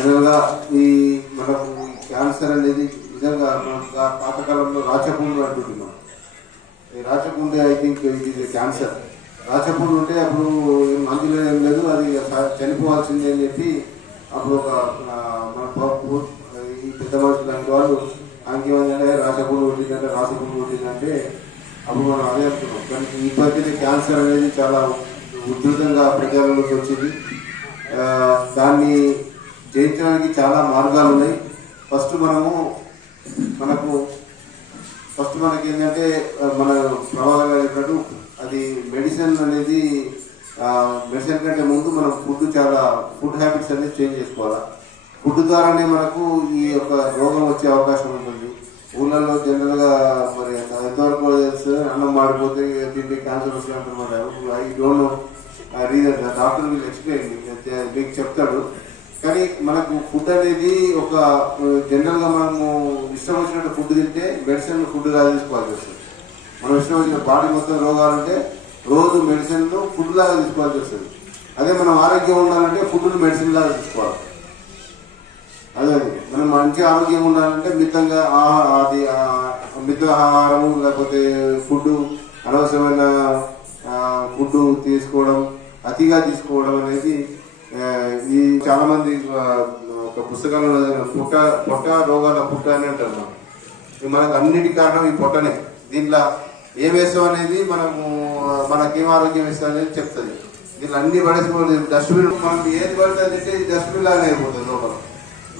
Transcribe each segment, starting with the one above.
జనరల్గా ఈ మనకు క్యాన్సర్ అనేది నిజంగా పాతకాలంలో రాచపుండు అంటుంటున్నాం. ఈ రాచపుండే ఐ థింక్ ఇది క్యాన్సర్. రాచపుండు ఉంటే అప్పుడు మందులు ఏం లేదు, అది చనిపోవాల్సిందే అని చెప్పి అప్పుడు ఒక మన ఈ పెద్ద మనుషులు లాంటి వాళ్ళు అంకేమంటే రాచపుండు పుట్టిందంటే రాచపుండు పుట్టిందంటే అప్పుడు మనం అదే అనుకున్నాం. కానీ ఇప్పటికైతే క్యాన్సర్ అనేది చాలా ఉధృతంగా ప్రజలలోకి వచ్చింది. దాన్ని జయించడానికి చాలా మార్గాలు ఉన్నాయి. ఫస్ట్ మనకి ఏంటంటే మన ప్రభావం చెప్పినట్టు అది మెడిసిన్ అనేది మెడిసిన్ కంటే ముందు మనం ఫుడ్ హ్యాబిట్స్ అనేది చేంజ్ చేసుకోవాలి. ఫుడ్ ద్వారానే మనకు ఈ యొక్క రోగం వచ్చే అవకాశం ఉంటుంది. ఊళ్ళలో జనరల్గా మరి ఎంతవరకు తెలుస్తుంది, అన్నం మాడిపోతే దీనికి క్యాన్సర్ వస్తుంది అంటున్నారు. I don't know reason, doctor will explain, మీకు చెప్తాడు. కానీ మనకు ఫుడ్ అనేది ఒక జనరల్గా మనము ఇష్టం వచ్చినట్టు ఫుడ్ తింటే మెడిసిన్ ఫుడ్ లాగా తీసుకోవాల్సి వస్తుంది. మనం ఇష్టం వచ్చిన బాడీ మొత్తం రోగాలంటే రోజు మెడిసిన్ ఫుడ్ లాగా తీసుకోవాల్సి వస్తుంది. అదే మనం ఆరోగ్యం ఉండాలంటే ఫుడ్ను మెడిసిన్ లాగా తీసుకోవాలి. అదే మనం మంచి ఆరోగ్యం ఉండాలంటే మిత ఆహారము లేకపోతే ఫుడ్ అనవసరమైన ఫుడ్ తీసుకోవడం, అతిగా తీసుకోవడం అనేది ఈ చాలా మంది ఒక పుస్తకంలో పొట్ట రోగాల పుట్ట అని అంటారు. మనకు అన్నిటి కారణం ఈ పొట్టనే. దీంట్లో ఏం వేస్తాం అనేది మనకేం ఆరోగ్యం ఇస్తాం అనేది చెప్తుంది. దీంట్లో అన్ని పడేసుకోవాలి. డస్ట్బిన్ మనం ఏది పడితే అంటే డస్ట్బిన్ లాగానే అయిపోతుంది.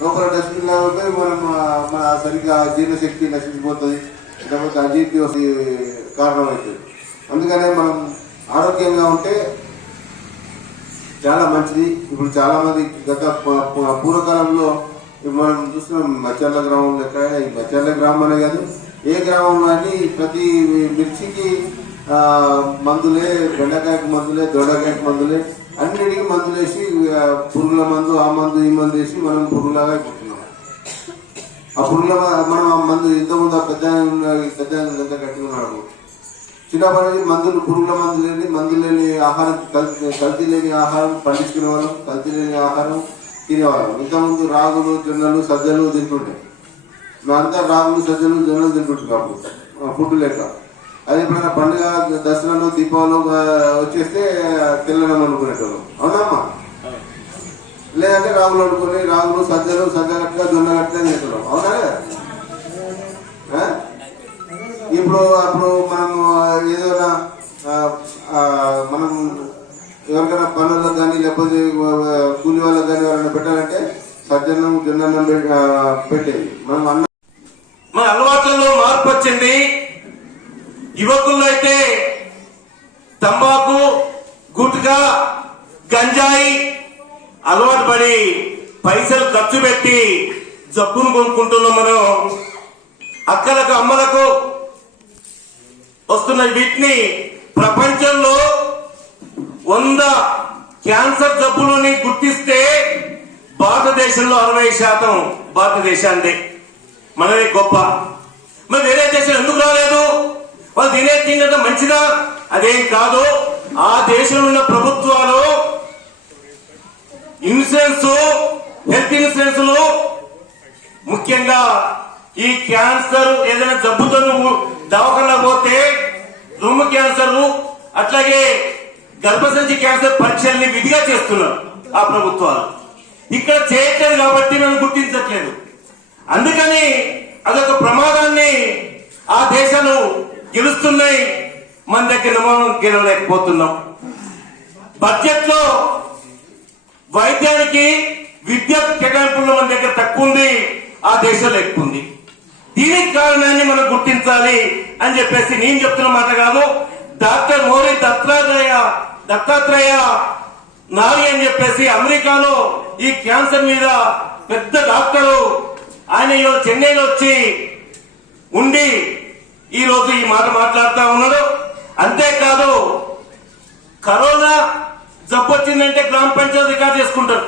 లోపల డస్ట్బిన్ లాగా ఉంటే మన సరిగ్గా జీర్ణశక్తి నశించిపోతుంది, లేకపోతే అజీర్తి కారణం అవుతుంది. అందుకనే మనం ఆరోగ్యంగా ఉంటే చాలా మంచిది. ఇప్పుడు చాలా మంది గత పూర్వకాలంలో మనం చూస్తున్నాం మచ్చర్ల గ్రామం లెక్క. ఈ మచ్చర్ల గ్రామం అనే కాదు, ఏ గ్రామంలో అని ప్రతి మిర్చికి మందులే, బెండకాయకు మందులే, దొండకాయకు మందులే, అన్నిటికీ మందులు వేసి పురుగుల మందు ఆ మందు ఈ మందు వేసి మనం పురుగులాగా కొట్టున్నాం. ఆ పురుగుల మనం ఆ మందు ఇంతకుముందు ఆ పెద్ద గట్టిగా ఉన్నాడు. చిన్నప్పటి పురుగుల మందు లేని ఆహారం, కల్తీ లేని ఆహారం పండించుకునే వాళ్ళం, కల్తీ లేని ఆహారం తినేవాళ్ళం. ఇంతకుముందు రాగులు, జొన్నలు, సజ్జలు తింటుంటే మేమంతా రాగులు, సజ్జలు, జొన్నలు తింటుంటాం ఫుడ్ లేక. అది ఎప్పుడైనా పండుగ దసరాలు, దీపావళి వచ్చేస్తే తెల్లనం అనుకునేటోళ్ళం. అవునమ్మా? లేదంటే రాగులు వండుకొని రాగులు, సజ్జగట్టుగా జొన్నగట్టుగా తింటున్నాం. అవునా? ఇప్పుడు మనం ఏదైనా మనం ఎవరికైనా పనులకు కానీ లేకపోతే కూలి వాళ్ళకి కానీ ఎవరైనా పెట్టాలంటే సజ్జన్నం, జొన్నన్నం పెట్టేది. మన అలవాట్లలో మార్పు వచ్చింది. యువకుల్లో అయితే తంబాకు, గుట్కా, గంజాయి అలవాటు పడి పైసలు ఖర్చు పెట్టి జబ్బును కొనుక్కుంటున్నాం. మనం అక్కలకు, అమ్మలకు వస్తున్న వీటిని ప్రపంచంలో 100 క్యాన్సర్ జబ్బులని గుర్తిస్తే భారతదేశంలో 60% భారతదేశాన్ని. మనదే గొప్ప. మరి వేరే దేశం ఎందుకు రాలేదు? వాళ్ళు తినేది మంచిదా? అదేం కాదు. ఆ దేశంలో ఉన్న ప్రభుత్వాలు హెల్త్ ఇన్సూరెన్స్ ముఖ్యంగా ఈ క్యాన్సర్ ఏదైనా జబ్బుతో నువ్వు దవాఖానా పోతే రొమ్ము క్యాన్సర్ అట్లాగే గర్భసంచి క్యాన్సర్ పరీక్షల్ని విధిగా చేస్తున్నారు ఆ ప్రభుత్వాలు. ఇక్కడ చేయట్లేదు కాబట్టి మనం గుర్తించట్లేదు. అందుకని అదొక ప్రమాదాన్ని ఆ దేశాలు గెలుస్తున్నాయి, మన దగ్గర మనం గెలవలేకపోతున్నాం. బడ్జెట్ లో వైద్యానికి, విద్యా కేటాయింపుల్లో మన దగ్గర తక్కువ ఉంది, ఆ దేశంలో ఎక్కువ ఉంది. దీనికి కారణాన్ని మనం గుర్తించాలి అని చెప్పేసి నేను చెప్తున్న మాట కాదు. డాక్టర్ మోరీ దత్తాత్రేయ నారి అని చెప్పేసి అమెరికాలో ఈ క్యాన్సర్ మీద పెద్ద డాక్టరు, ఆయన చెన్నైలో వచ్చి ఉండి ఈ రోజు ఈ మాట మాట్లాడుతూ ఉన్నాడు. అంతేకాదు, కరోనా జబ్బు వచ్చిందంటే గ్రామ పంచాయతీ రికార్డు చేసుకుంటారు,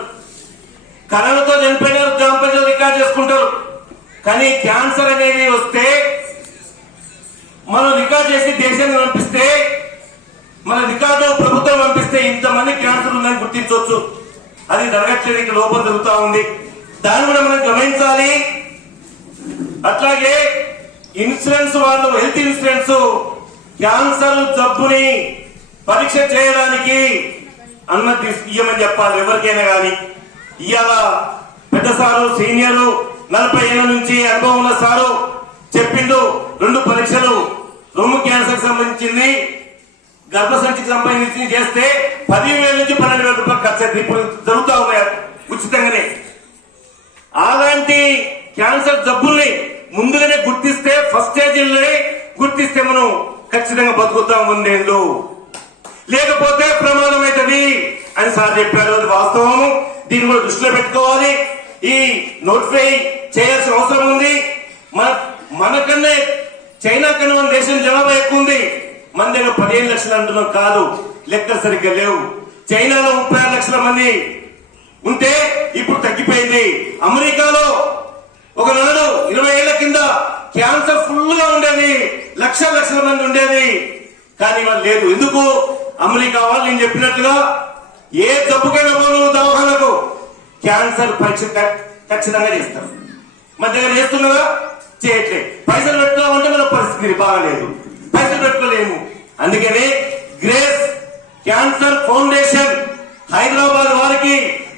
కరోనాతో చనిపోయిన గ్రామ పంచాయతీ రికార్డు చేసుకుంటారు. కానీ క్యాన్సర్ అనేది వస్తే మనం రికార్డు చేసి దేశాన్ని పంపిస్తే, మన రికార్డు ప్రభుత్వం పంపిస్తే ఇంతమంది క్యాన్సర్ ఉందని గుర్తించవచ్చు. అది జరగట్లేదు, ఇక్కడ లోపం జరుగుతూ ఉంది. దాన్ని కూడా మనం గమనించాలి. అట్లాగే ఇన్సూరెన్స్ వాళ్ళు హెల్త్ ఇన్సూరెన్స్ క్యాన్సర్ జబ్బుని పరీక్ష చేయడానికి అన్నది ఇయ్యమని చెప్పాలి ఎవరికైనా కానీ. ఇవాళ పెద్ద సారు సీనియరు 40 ఏళ్ల నుంచి అనుభవం ఉన్న సారు చెప్పిండు 2 పరీక్షలు రొమ్ము క్యాన్సర్ సంబంధించింది గర్భసంచికి సంబంధించి చేస్తే 10,000 నుంచి 12,000 రూపాయలు ఖర్చు అయితే ఇప్పుడు జరుగుతూ ఉన్నాయి ఉచితంగానే. అలాంటి క్యాన్సర్ జబ్బుల్ని ముందుగానే గుర్తిస్తే ఫస్ట్ స్టేజ్లోనే గుర్తిస్తే మనం ఖచ్చితంగా బతుకుతాం 100 ఏళ్ళు. లేకపోతే ప్రమాదం అవుతుంది అని సార్ చెప్పారు. అది వాస్తవము. దీన్ని కూడా దృష్టిలో పెట్టుకోవాలి. ఈ నోటిఫై చేయాల్సిన అవసరం ఉంది. మనకన్నా చైనా కన్నా మన దేశం జనాభా ఎక్కువ ఉంది. మన దగ్గర 15 లక్షలు అంటున్నాం కాదు, లెక్కలు సరిగ్గా లేవు. చైనాలో 36 లక్షల మంది ఉంటే ఇప్పుడు తగ్గిపోయింది. అమెరికాలో ఒకనాడు 20 ఏళ్ల కింద క్యాన్సర్ ఫుల్ గా ఉండేది, లక్షల మంది ఉండేది. కానీ వాళ్ళు లేదు. ఎందుకు? అమెరికా వాళ్ళు నేను చెప్పినట్టుగా ఏ జబ్బుకైనా పోను దవాఖానకు క్యాన్సర్ పరీక్ష ఖచ్చితంగా చేస్తారు. మన దగ్గర చేస్తున్నారా? చేయట్లేదు. పైసలు పెట్టుకోవాలంటే మన పరిస్థితి బాగలేదు, పైసలు పెట్టుకోలేము. అందుకనే గ్రేస్ క్యాన్సర్ ఫౌండేషన్ హైదరాబాద్ వారికి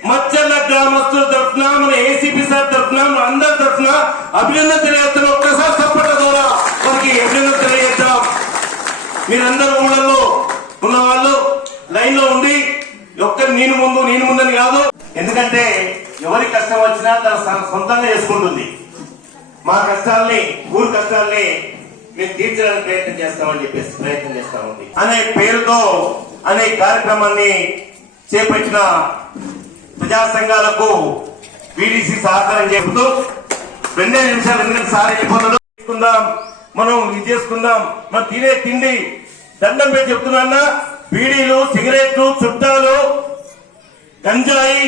మచ్చర్ల గ్రామస్తుల తరఫున మన ఏసీపీ సార్ తరఫున మన అందరి తరఫున అభినందన తెలియజేస్తాం. ఒక్కసారి సపోర్ట్ ద్వారా వారికి అభినందన తెలియజేద్దాం. మీరందరూ ఊళ్ళల్లో ఉన్న వాళ్ళు లైన్ లో ఉండి ఒక్కరు నేను ముందని కాదు. ఎందుకంటే ఎవరి కష్టం వచ్చినా తన సొంతంగా చేసుకుంటుంది. మా కష్టాల్ని ఊరి కష్టాల్ని మేము తీర్చడానికి ప్రయత్నం చేస్తామని చెప్పేసి ప్రయత్నం చేస్తామండి అనే పేరుతో అనే కార్యక్రమాన్ని చేపట్టిన ప్రజా సంఘాలకు పీడీసీ సహకారం చేస్తూ 2 నిమిషాలు ఎందుకంటే సార్ వెళ్ళిపోతాడు చేసుకుందాం, మనం ఇది చేసుకుందాం. మనం తినే తిండి దండం పెట్టి చెప్తున్నా, బీడీలు సిగరెట్లు చుట్టాలు గంజాయి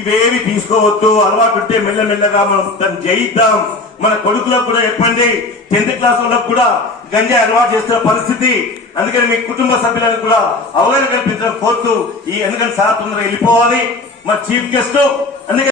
ఇవేవి తీసుకోవద్దు. అలవాటు ఉంటే మెల్లమెల్లగా మనం దాన్ని జయిద్దాం. మన కొడుకులకు కూడా చెప్పండి, 10th క్లాస్ వాళ్ళకు కూడా గంజాయి అలవాటు చేస్తున్న పరిస్థితి. అందుకని మీ కుటుంబ సభ్యులకు కూడా అవగాహన కల్పించడం కోరుతూ ఎందుకంటే సార్ తొందరగా వెళ్ళిపోవాలి. మా చీఫ్ గెస్ట్ అందుకని